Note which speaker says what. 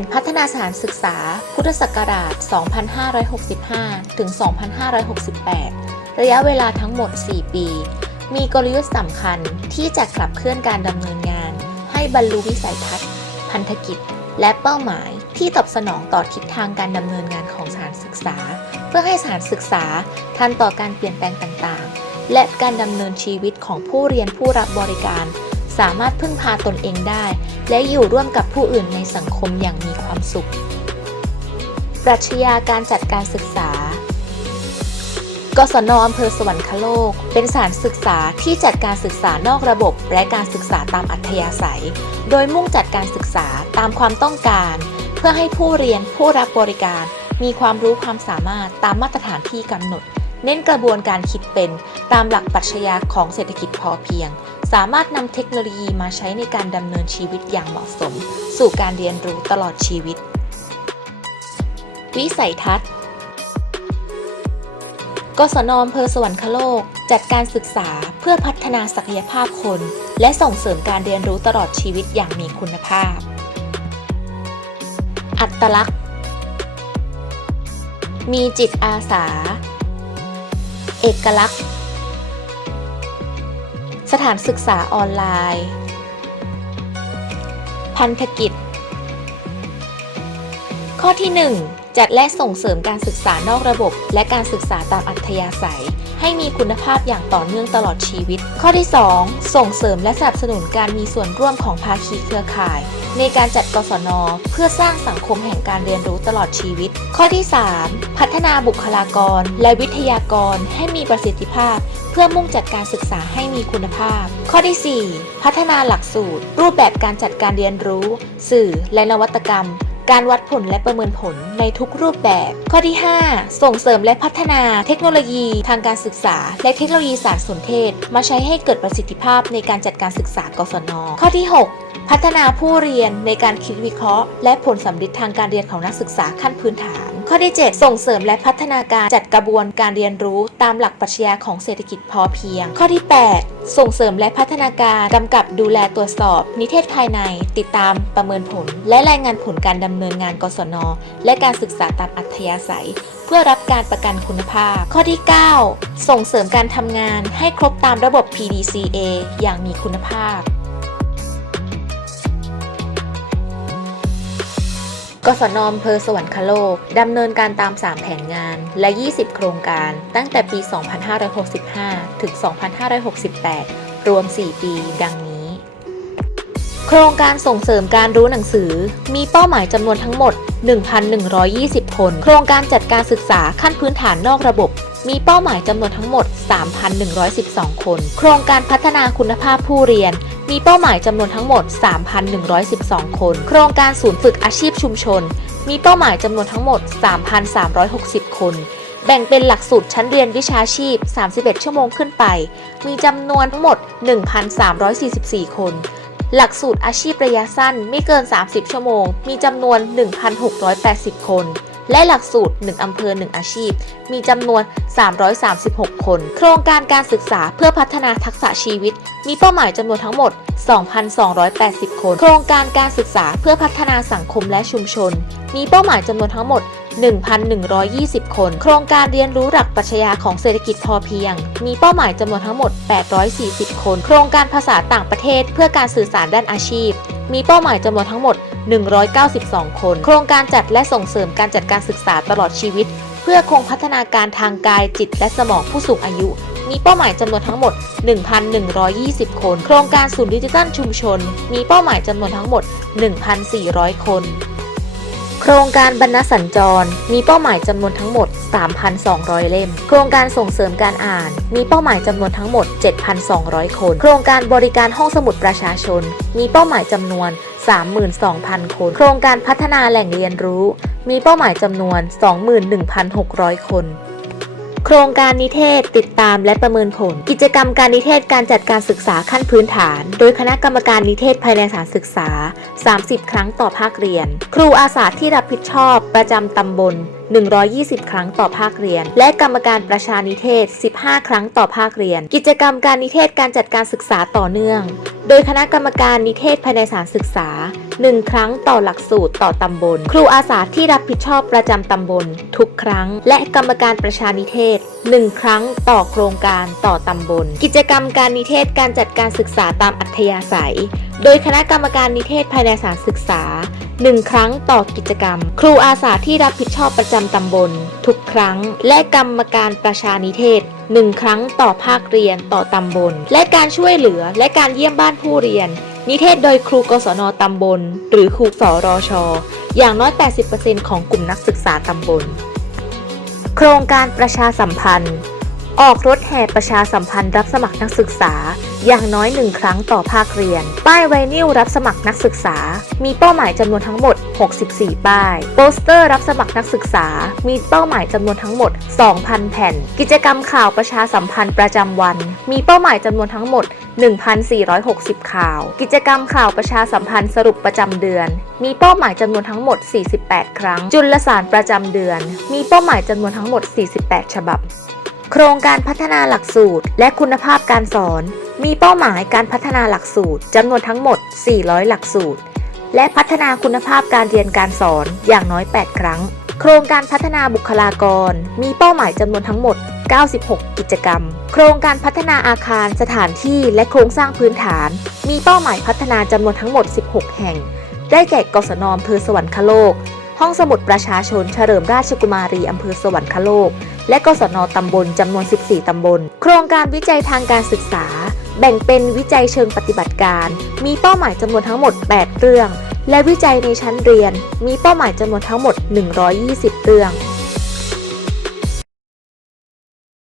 Speaker 1: นพัฒนาสถานศึกษา พุทธศักราช 2565 ถึง 2568 ระยะเวลาทั้งหมด 4 ปี มีกลยุทธ์สำคัญที่จะขับเคลื่อนการดำเนินงาน ให้บรรลุวิสัยทัศน์ พันธกิจ และเป้าหมายที่ตอบสนองต่อทิศทางการดำเนินงานของสถานศึกษา เพื่อให้สถานศึกษาทันต่อการเปลี่ยนแปลงต่างๆ และการดำเนินชีวิตของผู้เรียนผู้รับบริการ สามารถพึ่งพาตนเองได้ และอยู่ร่วมกับผู้อื่นในสังคมอย่างมีความสุข ปรัชญาการจัดการศึกษากศนอำเภอสวรรคโลก เป็นสถานศึกษาที่จัดการศึกษานอกระบบ และการศึกษาตามอัธยาศัย โดยมุ่งจัดการศึกษาตามความต้องการ เพื่อให้ผู้เรียนผู้รับบริการ มีความรู้ความสามารถตามมาตรฐานที่กำหนด เน้นกระบวนการคิดเป็นตามหลักปรัชญาของเศรษฐกิจพอเพียง สามารถนำเทคโนโลยีมาใช้ในการดำเนินชีวิตอย่างเหมาะสม สู่การเรียนรู้ตลอดชีวิต วิสัยทัศน์กศนอำเภอสวรรคโลก จัดการศึกษาเพื่อพัฒนาศักยภาพคน และส่งเสริมการเรียนรู้ตลอดชีวิตอย่างมีคุณภาพ อัตลักษณ์ มีจิตอาสา เอกลักษณ์ สถานศึกษาออนไลน์ พันธกิจ ข้อที่ 1 จัดและส่งเสริมการศึกษานอกระบบ และการศึกษาตามอัธยาศัย ให้มีคุณภาพอย่างต่อเนื่องตลอดชีวิต ข้อที่ 2 ส่งเสริมและสนับสนุนการมีส่วนร่วมของภาคีเครือข่าย ในการจัดกศน เพื่อสร้างสังคมแห่งการเรียนรู้ตลอดชีวิต ข้อที่ 3 พัฒนาบุคลากร และวิทยากรให้มีประสิทธิภาพ เพื่อมุ่งจัดการศึกษาให้มีคุณภาพ ข้อที่ 4 พัฒนาหลักสูตร รูปแบบการจัดการเรียนรู้ สื่อและนวัตกรรม การวัดผลและประเมินผลในทุกรูปแบบ ข้อที่ 5 ส่งเสริมและพัฒนาเทคโนโลยีทางการศึกษา และเทคโนโลยีสารสนเทศ มาใช้ให้เกิดประสิทธิภาพในการจัดการศึกษากศน ข้อที่ 6 พัฒนาผู้เรียนในการคิดวิเคราะห์ และผลสำลิดทางการเรียนของนักศึกษาขั้นพื้นฐาน ข้อที่ 7 ส่งเสริมและพัฒนาการจัดกระบวนการเรียนรู้ตามหลักปรัชญาของเศรษฐกิจพอเพียง ข้อที่ 8 ส่งเสริมและพัฒนาการกำกับดูแลตรวจสอบ นิเทศภายใน ติดตามประเมินผล และรายงานผลการดำเนินงานกศน และการศึกษาตามอัธยาศัย เพื่อรับการประกันคุณภาพ ข้อที่ 9 ส่งเสริมการทำงานให้ครบตามระบบ PDCA อย่างมีคุณภาพ กศนอำเภอสวรรคโลก ดำเนินการตาม 3 แผนงาน และ 20 โครงการ ตั้งแต่ปี 2565 ถึง 2568 รวม 4 ปี ดังนี้ โครงการส่งเสริมการรู้หนังสือ มีเป้าหมายจำนวนทั้งหมด 1,120 คน โครงการจัดการศึกษาขั้นพื้นฐานนอกระบบ มีเป้าหมายจำนวนทั้งหมด 3,112 คน โครงการพัฒนาคุณภาพผู้เรียน มีเป้าหมายจำนวนทั้งหมด 3,112 คน โครงการศูนย์ฝึกอาชีพชุมชน มีเป้าหมายจำนวนทั้งหมด 3,360 คน แบ่งเป็นหลักสูตรชั้นเรียนวิชาชีพ 31 ชั่วโมงขึ้นไป มีจำนวนทั้งหมด 1,344 คน หลักสูตรอาชีพระยะสั้นไม่เกิน 30 ชั่วโมง มีจำนวน 1,680 คน และหลักสูตร 1 อำเภอ 1 อาชีพ มีจำนวน 336 คน โครงการการศึกษาเพื่อพัฒนาทักษะชีวิต มีเป้าหมายจำนวนทั้งหมด 2,280 คน โครงการการศึกษาเพื่อพัฒนาสังคมและชุมชน มีเป้าหมายจำนวนทั้งหมด 1,120 คน โครงการเรียนรู้หลักปรัชญาของเศรษฐกิจพอเพียง มีเป้าหมายจำนวนทั้งหมด 840 คน โครงการภาษาต่างประเทศ เพื่อการสื่อสารด้านอาชีพ มีเป้าหมายจำนวนทั้งหมด 192 คน โครงการจัดและส่งเสริมการจัดการศึกษาตลอดชีวิต เพื่อคงพัฒนาการทางกายจิตและสมองผู้สูงอายุ มีเป้าหมายจำนวนทั้งหมด 1,120 คน โครงการศูนย์ดิจิทัลชุมชน มีเป้าหมายจำนวนทั้งหมด 1,400 คน โครงการบรรณสัญจร มีเป้าหมายจำนวนทั้งหมด 3,200 เล่ม โครงการส่งเสริมการอ่าน มีเป้าหมายจำนวนทั้งหมด 7,200 คน โครงการบริการห้องสมุดประชาชน มีเป้าหมายจำนวน 32,000 คน โครงการพัฒนาแหล่งเรียนรู้ มีเป้าหมายจำนวน 21,600 คน โครงการนิเทศติดตามและประเมินผล กิจกรรมการนิเทศการจัดการศึกษาขั้นพื้นฐาน โดยคณะกรรมการนิเทศภายในสถานศึกษา 30 ครั้งต่อภาคเรียน ครูอาสาที่รับผิดชอบประจำตำบล 120 ครั้งต่อภาคเรียน และกรรมการประชานิเทศ 15 ครั้งต่อภาคเรียน กิจกรรมการนิเทศการจัดการศึกษาต่อเนื่อง โดยคณะกรรมการนิเทศภายในสารศึกษา 1 ครั้งต่อหลักสูตรต่อตำบล ครูอาสาที่รับผิดชอบประจำตำบล ทุกครั้ง และกรรมการประชานิเทศ 1 ครั้งต่อโครงการต่อตำบล กิจกรรมการนิเทศการจัดการศึกษาตามอัธยาศัย โดยคณะกรรมการนิเทศภายในสารศึกษา 1 ครั้งต่อกิจกรรม ครูอาสาที่รับผิดชอบประจำตำบล ทุกครั้ง และกรรมการประชานิเทศ1ครั้งต่อภาคเรียนต่อตำบล และการช่วยเหลือและการเยี่ยมบ้านผู้เรียน นิเทศโดยครูกศนตำบล หรือครูสอรอชอย่างน้อย 80%ของกลุ่มนักศึกษาตำบล โครงการประชาสัมพันธ์ ออกรถแห่ประชาสัมพันธ์รับสมัครนักศึกษา อย่างน้อยหนึ่งครั้งต่อภาคเรียน ป้ายไวนิลรับสมัครนักศึกษา มีเป้าหมายจำนวนทั้งหมด 64 ป้าย โปสเตอร์รับสมัครนักศึกษา มีเป้าหมายจำนวนทั้งหมด 2,000 แผ่น กิจกรรมข่าวประชาสัมพันธ์ประจำวัน มีเป้าหมายจำนวนทั้งหมด 1,460 ข่าว กิจกรรมข่าวประชาสัมพันธ์สรุปประจำเดือน มีเป้าหมายจำนวนทั้งหมด 48 ครั้ง จุลสารประจำเดือน มีเป้าหมายจำนวนทั้งหมด 48 ฉบับ โครงการพัฒนาหลักสูตร และคุณภาพการสอน มีเป้าหมายการพัฒนาหลักสูตรจำนวนทั้งหมด 400 หลักสูตร และพัฒนาคุณภาพการเรียนการสอนอย่างน้อย 8 ครั้ง โครงการพัฒนาบุคลากร มีเป้าหมายจำนวนทั้งหมด 96 กิจกรรม โครงการพัฒนาอาคารสถานที่และโครงสร้างพื้นฐาน มีเป้าหมายพัฒนาจำนวนทั้งหมด 16 แห่ง ได้แก่กศนอำเภอสวรรคโลก ห้องสมุดประชาชนเฉลิมราชกุมารีอำเภอสวรรคโลก และกศนตำบลจำนวน 14 ตำบล โครงการวิจัยทางการศึกษา แบ่งเป็นวิจัยเชิงปฏิบัติการ มีเป้าหมายจำนวนทั้งหมด 8 เรื่อง และวิจัยในชั้นเรียน มีเป้าหมายจำนวนทั้งหมด 120 เรื่อง